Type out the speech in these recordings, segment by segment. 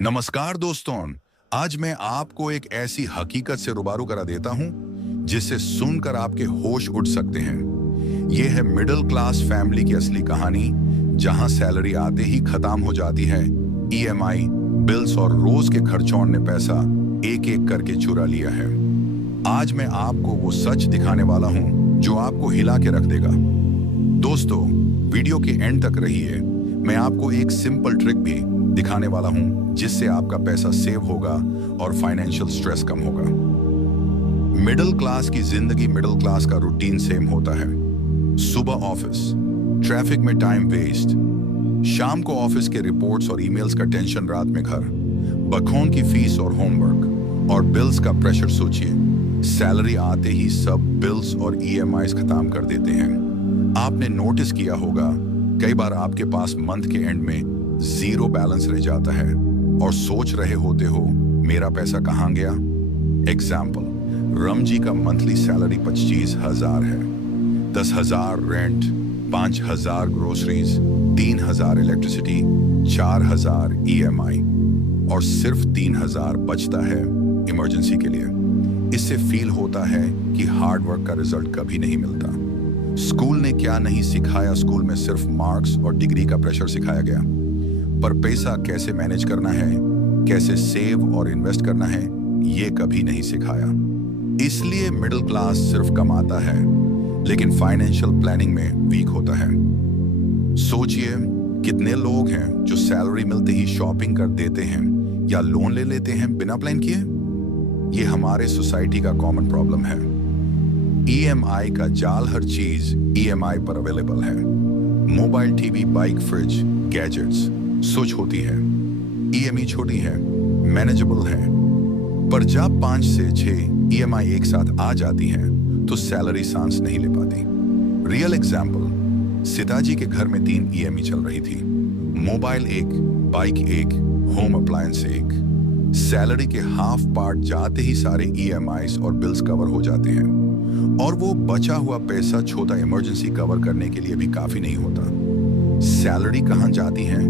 नमस्कार दोस्तों। आज मैं आपको एक ऐसी हकीकत से रूबरू करा देता हूं जिसे सुनकर आपके होश उड़ सकते हैं। यह है मिडिल क्लास फैमिली की असली कहानी, जहां सैलरी आते ही खत्म हो जाती है। ईएमआई, बिल्स और रोज के खर्चों ने पैसा एक एक करके चुरा लिया है। आज मैं आपको वो सच दिखाने वाला हूं जो आपको हिला के रख देगा। दोस्तों, वीडियो के एंड तक रहिए। मैं आपको एक सिंपल ट्रिक भी दिखाने वाला हूं जिससे आपका पैसा सेव होगा और फाइनेंशियल स्ट्रेस कम होगा। मिडिल क्लास की जिंदगी, मिडिल क्लास का रूटीन सेम होता है। सुबह ऑफिस, ट्रैफिक में टाइम वेस्ट, शाम को ऑफिस के रिपोर्ट्स और ईमेल्स का टेंशन, रात में घर, बच्चों की फीस और होमवर्क और बिल्स का प्रेशर। सोचिए, सैलरी आते ही सब बिल्स और ईएमआईज खत्म कर देते हैं। आपने नोटिस किया होगा, कई बार आपके पास मंथ के एंड में जीरो बैलेंस रह जाता है और सोच रहे होते हो मेरा पैसा कहां गया। एग्जाम्पल, रमजी का मंथली सैलरी 25,000 है। 10,000 रेंट, 5,000 ग्रोसरीज, 3,000 इलेक्ट्रिसिटी, 4,000 ईएमआई और सिर्फ 3,000 बचता है इमरजेंसी के लिए। इससे फील होता है कि हार्ड वर्क का रिजल्ट कभी नहीं मिलता। स्कूल ने क्या नहीं सिखाया, स्कूल में सिर्फ मार्क्स और डिग्री का प्रेशर सिखाया गया, पर पैसा कैसे मैनेज करना है, कैसे सेव और इन्वेस्ट करना है, ये कभी नहीं सिखाया। इसलिए मिडिल क्लास सिर्फ कमाता है लेकिन फाइनेंशियल प्लानिंग में वीक होता है। सोचिए, कितने लोग हैं जो सैलरी मिलते ही शॉपिंग कर देते हैं या लोन ले लेते हैं बिना प्लान किए। ये हमारे सोसाइटी का कॉमन प्रॉब्लम है। ईएमआई का जाल, हर चीज ईएमआई पर अवेलेबल है। Mobile, TV, bike, fridge, gadgets, सोच होती है। ईएमआई छोटी है, मैनेजेबल है, पर जब 5 से 6 ईएमआई एक साथ आ जाती हैं तो सैलरी सांस नहीं ले पाती। रियल एग्जाम्पल, सीताजी के घर में 3 ईएमआई चल रही थी। मोबाइल एक, बाइक एक, होम अप्लायंस एक। सैलरी के हाफ पार्ट जाते ही सारे ईएमआईज और बिल्स कवर हो जाते हैं और वो बचा हुआ पैसा छोटा इमरजेंसी कवर करने के लिए भी काफी नहीं होता। सैलरी कहां जाती है?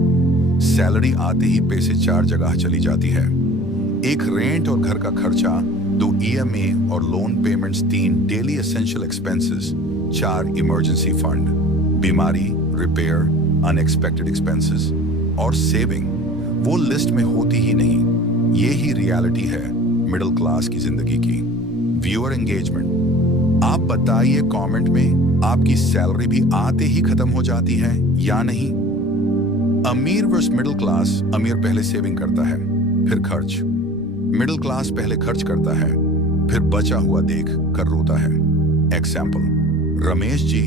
सैलरी आते ही पैसे 4 जगह चली जाती है। एक रेंट और घर का खर्चा, 2 ईएमआई और loan payments, 3 daily essential expenses, 4 emergency fund, बीमारी, रिपेयर, अनएक्सपेक्टेड एक्सपेंसेस और सेविंग वो लिस्ट में होती ही नहीं। ये ही रियलिटी है मिडिल क्लास की जिंदगी की। व्यूअर एंगेजमेंट, आप बताइए कमेंट में, आपकी सैलरी भी आते ही खत्म हो जाती है या नहीं? अमीर वर्सेस मिडिल क्लास। अमीर पहले सेविंग करता है, फिर खर्च। मिडिल क्लास पहले खर्च करता है, फिर बचा हुआ देख कर रोता है। Example, Ramesh ji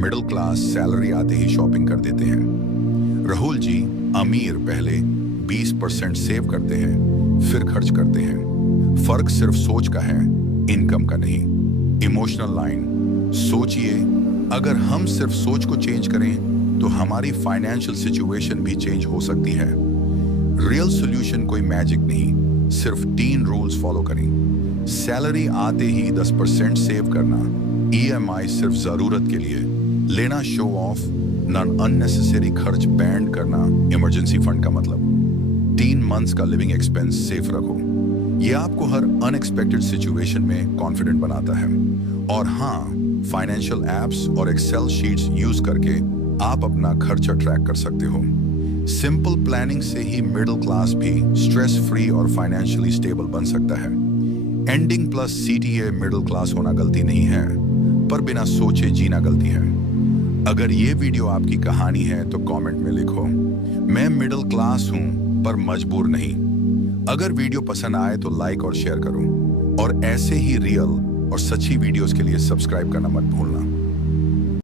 middle class, salary आते ही शॉपिंग कर देते हैं। राहुल जी अमीर, पहले 20% सेव करते हैं, फिर खर्च करते हैं। फर्क सिर्फ सोच का है, इनकम का नहीं। इमोशनल लाइन, सोचिए, अगर हम सिर्फ सोच को चेंज करें तो हमारी फाइनेंशियल सिचुएशन भी चेंज हो सकती है। रियल सॉल्यूशन कोई मैजिक नहीं, सिर्फ 3 रूल्स फॉलो करें। सैलरी आते ही 10% सेव करना, ईएमआई सिर्फ जरूरत के लिए लेना, शो ऑफ, नॉन अननेसेसरी खर्च बैंड करना, इमरजेंसी फंड का मतलब 3 मंथ्स का लिविंग एक्सपेंस सेफ रखो। ये आपको हर अनएक्सपेक्टेड सिचुएशन में कॉन्फिडेंट बनाता है। और हाँ, फाइनेंशियल एप्स और एक्सेल शीट्स यूज करके आप अपना खर्चा ट्रैक कर सकते हो। सिंपल प्लानिंग से ही मिडिल क्लास भी स्ट्रेस फ्री और फाइनेंशियली स्टेबल बन सकता है। Ending plus CTA, middle class होना गलती नहीं है, पर बिना सोचे जीना गलती है। अगर ये वीडियो आपकी कहानी है तो कमेंट में लिखो, मैं मिडिल क्लास हूं पर मजबूर नहीं। अगर वीडियो पसंद आए तो लाइक और शेयर करो, और ऐसे ही रियल और सच्ची वीडियोस के लिए सब्सक्राइब करना मत भूलना।